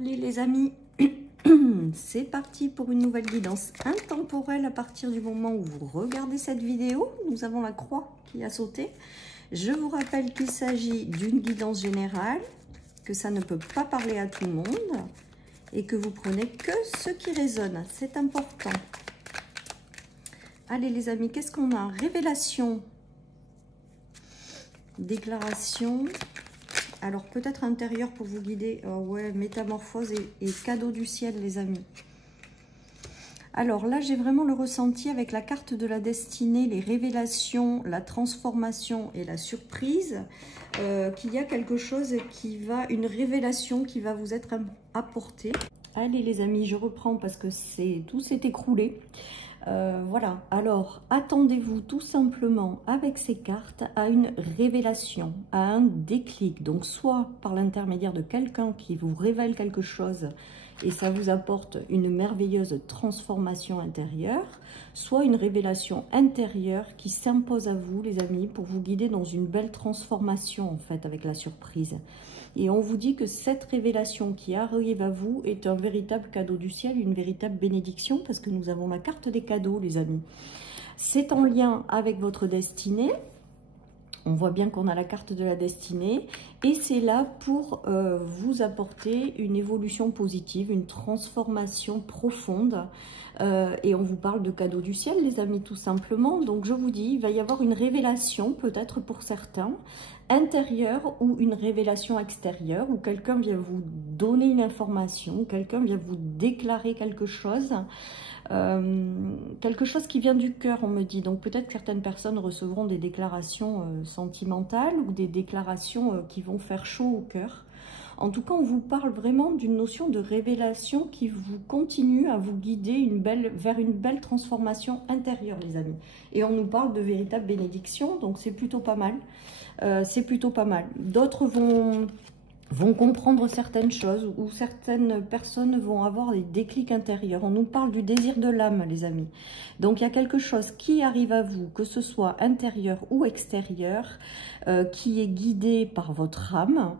Allez les amis, c'est parti pour une nouvelle guidance intemporelle à partir du moment où vous regardez cette vidéo. Nous avons la croix qui a sauté. Je vous rappelle qu'il s'agit d'une guidance générale, que ça ne peut pas parler à tout le monde et que vous prenez que ce qui résonne. C'est important. Allez les amis, qu'est-ce qu'on a? Révélation, déclaration. Alors peut-être intérieur pour vous guider. Oh ouais, métamorphose et cadeau du ciel les amis. Alors là j'ai vraiment le ressenti avec la carte de la destinée, les révélations, la transformation et la surprise, qu'il y a quelque chose qui va, une révélation qui va vous être apportée. Allez les amis, je reprends parce que tout s'est écroulé. Voilà, alors attendez-vous tout simplement avec ces cartes à une révélation, à un déclic. Donc soit par l'intermédiaire de quelqu'un qui vous révèle quelque chose et ça vous apporte une merveilleuse transformation intérieure, soit une révélation intérieure qui s'impose à vous les amis pour vous guider dans une belle transformation en fait avec la surprise. Et on vous dit que cette révélation qui arrive à vous est un véritable cadeau du ciel, une véritable bénédiction, parce que nous avons la carte des cadeaux, les amis. C'est en lien avec votre destinée. On voit bien qu'on a la carte de la destinée. Et c'est là pour vous apporter une évolution positive, une transformation profonde. Et on vous parle de cadeau du ciel, les amis, tout simplement. Donc, je vous dis, il va y avoir une révélation, peut-être pour certains, intérieure ou une révélation extérieure, où quelqu'un vient vous donner une information, quelqu'un vient vous déclarer quelque chose qui vient du cœur, on me dit. Donc peut-être que certaines personnes recevront des déclarations sentimentales ou des déclarations qui vont faire chaud au cœur. En tout cas, on vous parle vraiment d'une notion de révélation qui vous continue à vous guider vers une belle transformation intérieure, les amis. Et on nous parle de véritable bénédiction, donc c'est plutôt pas mal. C'est plutôt pas mal. D'autres vont comprendre certaines choses ou certaines personnes vont avoir des déclics intérieurs. On nous parle du désir de l'âme, les amis. Donc, il y a quelque chose qui arrive à vous, que ce soit intérieur ou extérieur, qui est guidé par votre âme,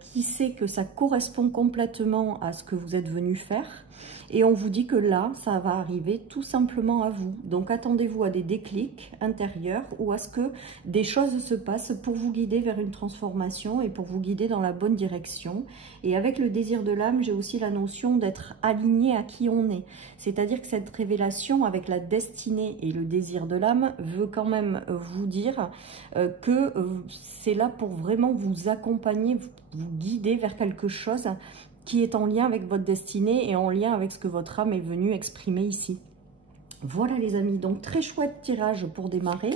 qui sait que ça correspond complètement à ce que vous êtes venu faire. Et on vous dit que là, ça va arriver tout simplement à vous. Donc, attendez-vous à des déclics intérieurs ou à ce que des choses se passent pour vous guider vers une transformation et pour vous guider dans la bonne direction. Et avec le désir de l'âme, j'ai aussi la notion d'être aligné à qui on est. C'est-à-dire que cette révélation avec la destinée et le désir de l'âme veut quand même vous dire que c'est là pour vraiment vous accompagner, vous guider vers quelque chose qui est en lien avec votre destinée et en lien avec ce que votre âme est venue exprimer ici. Voilà les amis, donc très chouette tirage pour démarrer.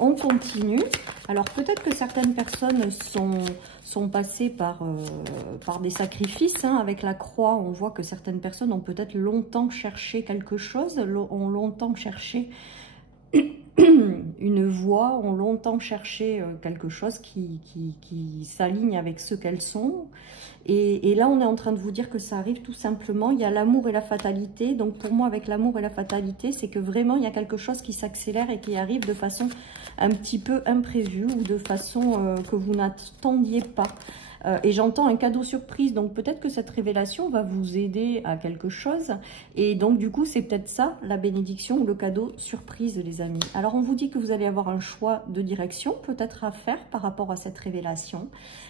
On continue. Alors peut-être que certaines personnes sont passées par des sacrifices. Hein. Avec la croix, on voit que certaines personnes ont peut-être longtemps cherché quelque chose, ont longtemps cherché une voie, ont longtemps cherché quelque chose qui s'aligne avec ce qu'elles sont. Et là, on est en train de vous dire que ça arrive tout simplement. Il y a l'amour et la fatalité. Donc, pour moi, avec l'amour et la fatalité, c'est que vraiment, il y a quelque chose qui s'accélère et qui arrive de façon un petit peu imprévue ou de façon que vous n'attendiez pas. Et j'entends un cadeau surprise, donc peut-être que cette révélation va vous aider à quelque chose. Et donc du coup, c'est peut-être ça, la bénédiction ou le cadeau surprise, les amis. Alors on vous dit que vous allez avoir un choix de direction, peut-être à faire par rapport à cette révélation.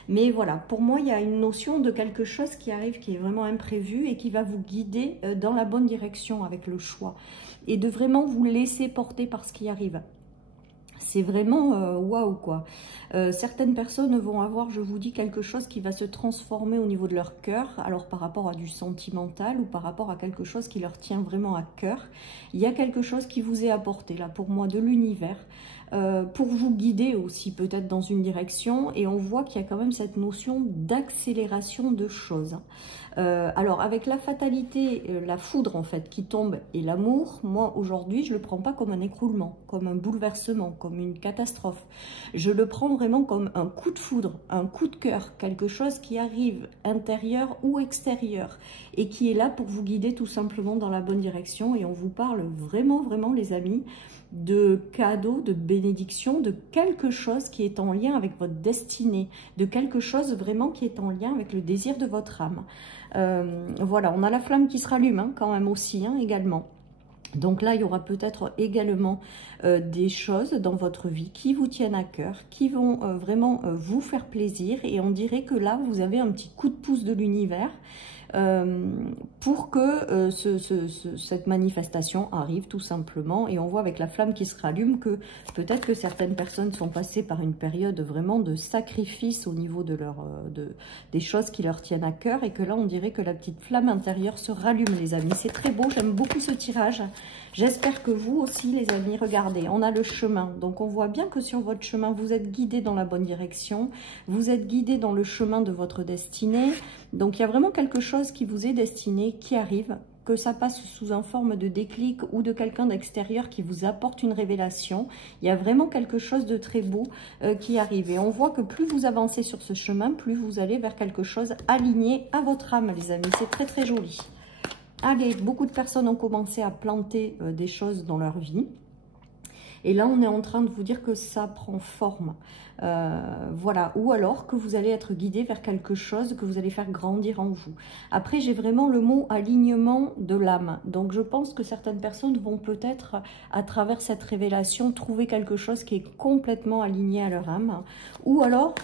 Mais voilà, pour moi, il y a une notion de quelque chose qui arrive, qui est vraiment imprévu et qui va vous guider dans la bonne direction avec le choix. Et de vraiment vous laisser porter par ce qui arrive. C'est vraiment waouh quoi. Certaines personnes vont avoir, je vous dis, quelque chose qui va se transformer au niveau de leur cœur. Alors par rapport à du sentimental ou par rapport à quelque chose qui leur tient vraiment à cœur. Il y a quelque chose qui vous est apporté là pour moi de l'univers. Pour vous guider aussi peut-être dans une direction. Et on voit qu'il y a quand même cette notion d'accélération de choses. Alors avec la fatalité, la foudre en fait qui tombe et l'amour, moi aujourd'hui je le prends pas comme un écroulement, comme un bouleversement, comme une catastrophe. Je le prends vraiment comme un coup de foudre, un coup de cœur, quelque chose qui arrive intérieur ou extérieur et qui est là pour vous guider tout simplement dans la bonne direction. Et on vous parle vraiment les amis de cadeaux, de bénédictions, de quelque chose qui est en lien avec votre destinée, de quelque chose vraiment qui est en lien avec le désir de votre âme. Voilà, on a la flamme qui se rallume hein, quand même aussi, hein, également. Donc là, il y aura peut-être également des choses dans votre vie qui vous tiennent à cœur, qui vont vraiment vous faire plaisir. Et on dirait que là, vous avez un petit coup de pouce de l'univers pour que cette manifestation arrive tout simplement. Et on voit avec la flamme qui se rallume que peut-être que certaines personnes sont passées par une période vraiment de sacrifice au niveau de des choses qui leur tiennent à cœur, et que là on dirait que la petite flamme intérieure se rallume, les amis. C'est très beau, j'aime beaucoup ce tirage. J'espère que vous aussi, les amis. Regardez, on a le chemin, donc on voit bien que sur votre chemin vous êtes guidé dans la bonne direction, vous êtes guidé dans le chemin de votre destinée. Donc il y a vraiment quelque chose qui vous est destiné, qui arrive, que ça passe sous une forme de déclic ou de quelqu'un d'extérieur qui vous apporte une révélation. Il y a vraiment quelque chose de très beau qui arrive. Et on voit que plus vous avancez sur ce chemin, plus vous allez vers quelque chose aligné à votre âme, les amis. C'est très très joli. Allez, beaucoup de personnes ont commencé à planter des choses dans leur vie. Et là, on est en train de vous dire que ça prend forme. Voilà. Ou alors que vous allez être guidé vers quelque chose que vous allez faire grandir en vous. Après, j'ai vraiment le mot alignement de l'âme. Donc, je pense que certaines personnes vont peut-être, à travers cette révélation, trouver quelque chose qui est complètement aligné à leur âme. Ou alors,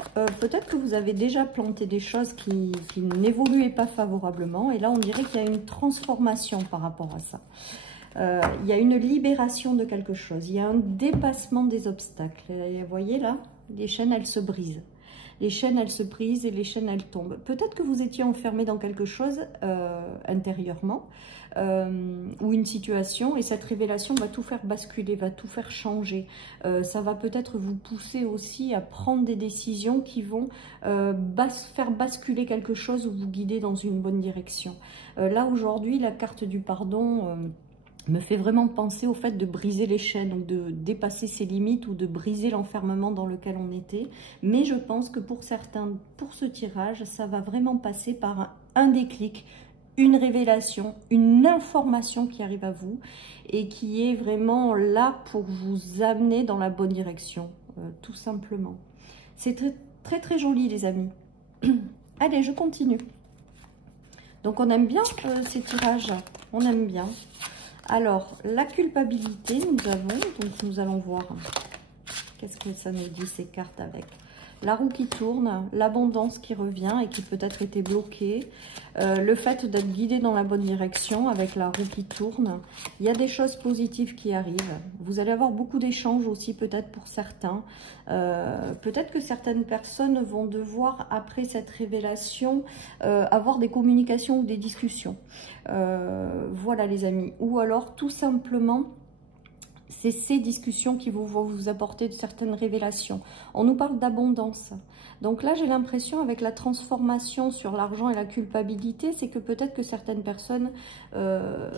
peut-être que vous avez déjà planté des choses qui n'évoluaient pas favorablement. Et là, on dirait qu'il y a une transformation par rapport à ça. Il y a une libération de quelque chose, il y a un dépassement des obstacles. Vous voyez là, les chaînes, elles se brisent. Les chaînes, elles se brisent et les chaînes, elles tombent. Peut-être que vous étiez enfermé dans quelque chose intérieurement ou une situation, et cette révélation va tout faire basculer, va tout faire changer. Ça va peut-être vous pousser aussi à prendre des décisions qui vont faire basculer quelque chose ou vous guider dans une bonne direction. Là, aujourd'hui, la carte du pardon me fait vraiment penser au fait de briser les chaînes, donc de dépasser ses limites ou de briser l'enfermement dans lequel on était. Mais je pense que pour certains, pour ce tirage, ça va vraiment passer par un déclic, une révélation, une information qui arrive à vous et qui est vraiment là pour vous amener dans la bonne direction, tout simplement. C'est très, très, très joli, les amis. Allez, je continue. Donc, on aime bien ces tirages, on aime bien. Alors, la culpabilité, nous allons voir qu'est-ce que ça nous dit ces cartes avec. La roue qui tourne, l'abondance qui revient et qui peut-être était bloquée, le fait d'être guidé dans la bonne direction avec la roue qui tourne. Il y a des choses positives qui arrivent. Vous allez avoir beaucoup d'échanges aussi peut-être pour certains. Peut-être que certaines personnes vont devoir, après cette révélation, avoir des communications ou des discussions. Voilà les amis. Ou alors tout simplement, c'est ces discussions qui vont vous apporter de certaines révélations. On nous parle d'abondance. Donc là, j'ai l'impression, avec la transformation sur l'argent et la culpabilité, c'est que peut-être que certaines personnes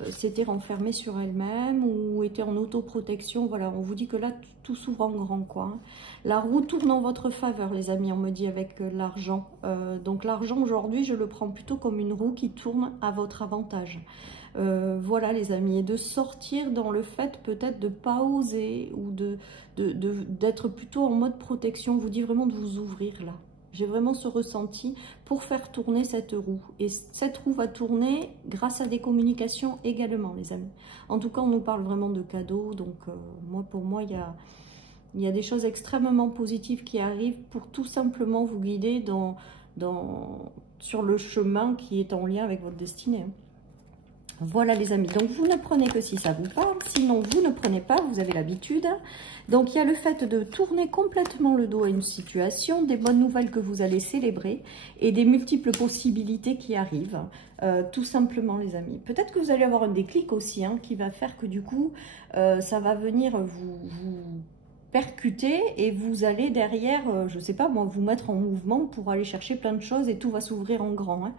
s'étaient renfermées sur elles-mêmes ou étaient en autoprotection. Voilà, on vous dit que là, tout s'ouvre en grand, quoi. La roue tourne en votre faveur, les amis, on me dit, avec l'argent. Donc l'argent, aujourd'hui, je le prends plutôt comme une roue qui tourne à votre avantage. Voilà les amis, et de sortir dans le fait peut-être de ne pas oser ou d'être plutôt en mode protection. On vous dit vraiment de vous ouvrir là. J'ai vraiment ce ressenti pour faire tourner cette roue. Et cette roue va tourner grâce à des communications également, les amis. En tout cas, on nous parle vraiment de cadeaux. Donc pour moi, il y a des choses extrêmement positives qui arrivent pour tout simplement vous guider sur le chemin qui est en lien avec votre destinée. Voilà les amis, donc vous ne prenez que si ça vous parle, sinon vous ne prenez pas, vous avez l'habitude. Donc il y a le fait de tourner complètement le dos à une situation, des bonnes nouvelles que vous allez célébrer et des multiples possibilités qui arrivent, tout simplement les amis. Peut-être que vous allez avoir un déclic aussi, hein, qui va faire que du coup, ça va venir vous percuter et vous allez derrière, je sais pas moi, vous mettre en mouvement pour aller chercher plein de choses et tout va s'ouvrir en grand. Hein.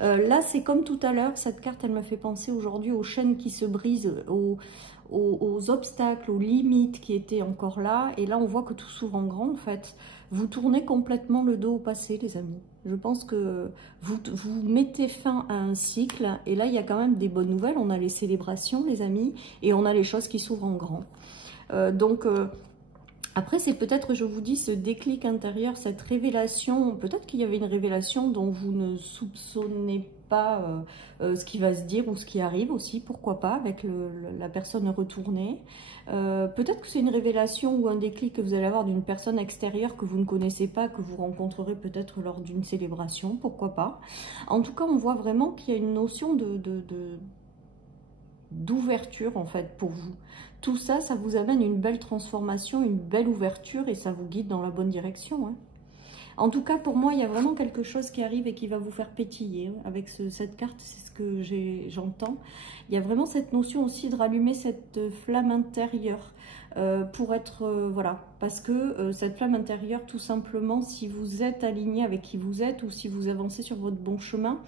Là, c'est comme tout à l'heure, cette carte, elle me fait penser aujourd'hui aux chaînes qui se brisent, aux obstacles, aux limites qui étaient encore là. Et là, on voit que tout s'ouvre en grand, en fait. Vous tournez complètement le dos au passé, les amis. Je pense que vous mettez fin à un cycle. Et là, il y a quand même des bonnes nouvelles. On a les célébrations, les amis, et on a les choses qui s'ouvrent en grand. Après, c'est peut-être, je vous dis, ce déclic intérieur, cette révélation, peut-être qu'il y avait une révélation dont vous ne soupçonnez pas ce qui va se dire ou ce qui arrive aussi, pourquoi pas, avec la personne retournée. Peut-être que c'est une révélation ou un déclic que vous allez avoir d'une personne extérieure que vous ne connaissez pas, que vous rencontrerez peut-être lors d'une célébration, pourquoi pas. En tout cas, on voit vraiment qu'il y a une notion d'ouverture en fait pour vous. Tout ça, ça vous amène une belle transformation, une belle ouverture et ça vous guide dans la bonne direction. Hein. En tout cas, pour moi, il y a vraiment quelque chose qui arrive et qui va vous faire pétiller. Hein. Avec cette carte, c'est ce que j'entends. Il y a vraiment cette notion aussi de rallumer cette flamme intérieure pour être... voilà, parce que cette flamme intérieure, tout simplement, si vous êtes aligné avec qui vous êtes ou si vous avancez sur votre bon chemin,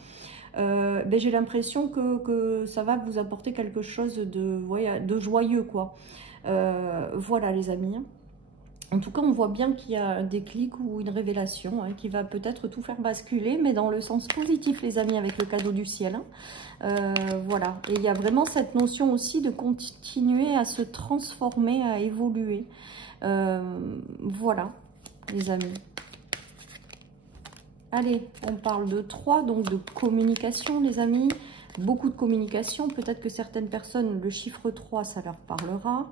ben j'ai l'impression que ça va vous apporter quelque chose de joyeux, quoi. Voilà, les amis. En tout cas, on voit bien qu'il y a un déclic ou une révélation qui va peut-être tout faire basculer, mais dans le sens positif, les amis, avec le cadeau du ciel. Voilà. Et il y a vraiment cette notion aussi de continuer à se transformer, à évoluer. Voilà, les amis. Allez, on parle de 3, donc de communication, les amis. Beaucoup de communication. Peut-être que certaines personnes, le chiffre 3, ça leur parlera.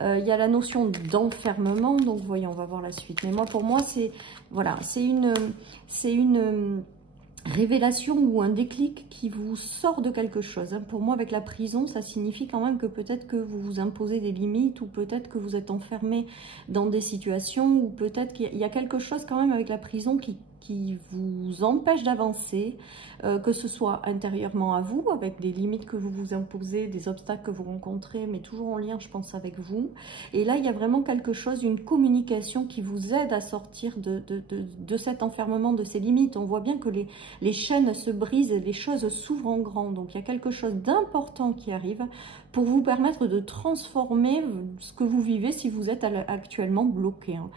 Il y a la notion d'enfermement. Donc, voyons, on va voir la suite. Mais moi, pour moi, c'est voilà, c'est une révélation ou un déclic qui vous sort de quelque chose. Hein. Pour moi, avec la prison, ça signifie quand même que peut-être que vous vous imposez des limites ou peut-être que vous êtes enfermé dans des situations ou peut-être qu'il y a quelque chose quand même avec la prison qui vous empêche d'avancer, que ce soit intérieurement à vous, avec des limites que vous vous imposez, des obstacles que vous rencontrez, mais toujours en lien, je pense, avec vous. Et là, il y a vraiment quelque chose, une communication qui vous aide à sortir de cet enfermement, de ces limites. On voit bien que les chaînes se brisent, les choses s'ouvrent en grand. Donc, il y a quelque chose d'important qui arrive pour vous permettre de transformer ce que vous vivez si vous êtes actuellement bloqué. Hein.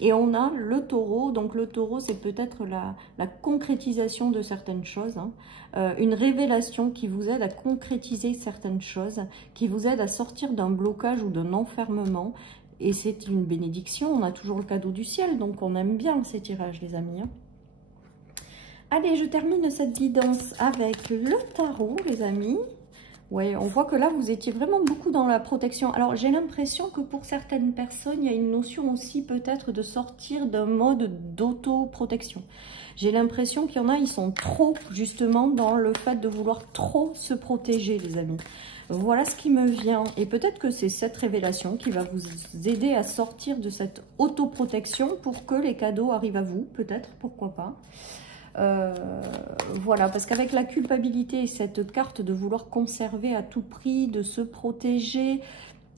Et on a le taureau, donc le taureau c'est peut-être la concrétisation de certaines choses, hein. Une révélation qui vous aide à concrétiser certaines choses, qui vous aide à sortir d'un blocage ou d'un enfermement. Et c'est une bénédiction, on a toujours le cadeau du ciel, donc on aime bien ces tirages les amis. Hein. Allez, je termine cette guidance avec le tarot les amis. Ouais, on voit que là, vous étiez vraiment beaucoup dans la protection. Alors, j'ai l'impression que pour certaines personnes, il y a une notion aussi peut-être de sortir d'un mode d'auto-protection. J'ai l'impression qu'il y en a, ils sont trop justement dans le fait de vouloir trop se protéger, les amis. Voilà ce qui me vient. Et peut-être que c'est cette révélation qui va vous aider à sortir de cette autoprotection pour que les cadeaux arrivent à vous, peut-être, pourquoi pas. Voilà, parce qu'avec la culpabilité et cette carte de vouloir conserver à tout prix, de se protéger,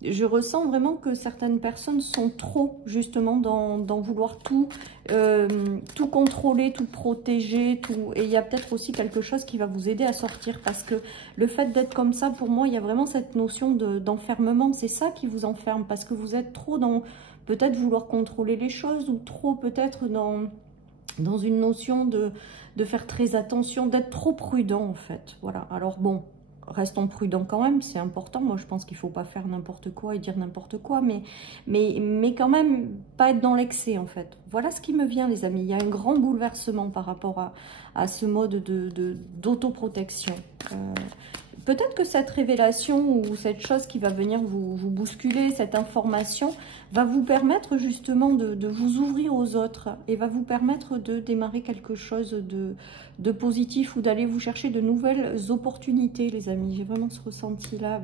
je ressens vraiment que certaines personnes sont trop justement dans vouloir tout contrôler, tout protéger, tout. Et il y a peut-être aussi quelque chose qui va vous aider à sortir parce que le fait d'être comme ça, pour moi, il y a vraiment cette notion d'enfermement. C'est ça qui vous enferme parce que vous êtes trop dans peut-être vouloir contrôler les choses ou trop peut-être dans une notion de faire très attention, d'être trop prudent en fait. Voilà, alors bon, restons prudents quand même, c'est important. Moi, je pense qu'il ne faut pas faire n'importe quoi et dire n'importe quoi, mais quand même, pas être dans l'excès en fait. Voilà ce qui me vient les amis. Il y a un grand bouleversement par rapport à ce mode d'autoprotection. Peut-être que cette révélation ou cette chose qui va venir vous bousculer, cette information, va vous permettre justement de vous ouvrir aux autres et va vous permettre de démarrer quelque chose de positif ou d'aller vous chercher de nouvelles opportunités, les amis. J'ai vraiment ce ressenti-là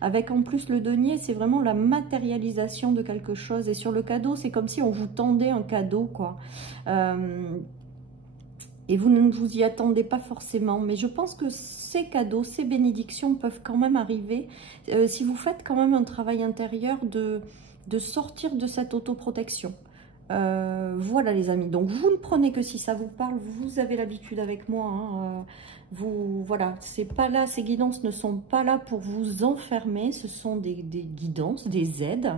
avec en plus le denier, c'est vraiment la matérialisation de quelque chose. Et sur le cadeau, c'est comme si on vous tendait un cadeau, quoi. Et vous ne vous y attendez pas forcément. Mais je pense que ces cadeaux, ces bénédictions peuvent quand même arriver si vous faites quand même un travail intérieur de sortir de cette autoprotection. Voilà les amis. Donc vous ne prenez que si ça vous parle. Vous avez l'habitude avec moi. Hein, voilà, c'est pas là, ces guidances ne sont pas là pour vous enfermer. Ce sont des guidances, des aides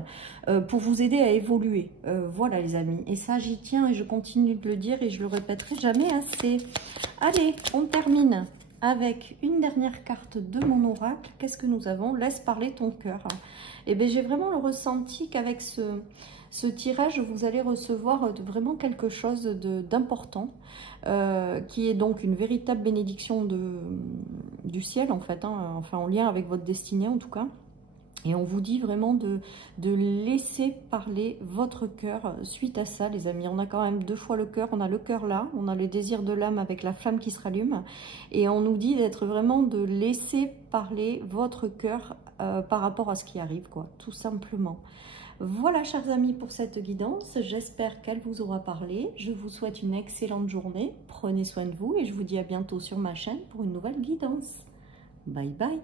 pour vous aider à évoluer. Voilà les amis. Et ça, j'y tiens et je continue de le dire et je le répéterai jamais assez. Allez, on termine avec une dernière carte de mon oracle. Qu'est-ce que nous avons? Laisse parler ton cœur. Et bien j'ai vraiment le ressenti qu'avec ce tirage, vous allez recevoir vraiment quelque chose d'important, qui est donc une véritable bénédiction du ciel en fait, hein, enfin en lien avec votre destinée en tout cas. Et on vous dit vraiment de laisser parler votre cœur suite à ça, les amis. On a quand même 2 fois le cœur. On a le cœur là, on a le désir de l'âme avec la flamme qui se rallume. Et on nous dit d'être vraiment de laisser parler votre cœur par rapport à ce qui arrive, quoi, tout simplement. Voilà, chers amis, pour cette guidance. J'espère qu'elle vous aura parlé. Je vous souhaite une excellente journée. Prenez soin de vous et je vous dis à bientôt sur ma chaîne pour une nouvelle guidance. Bye bye.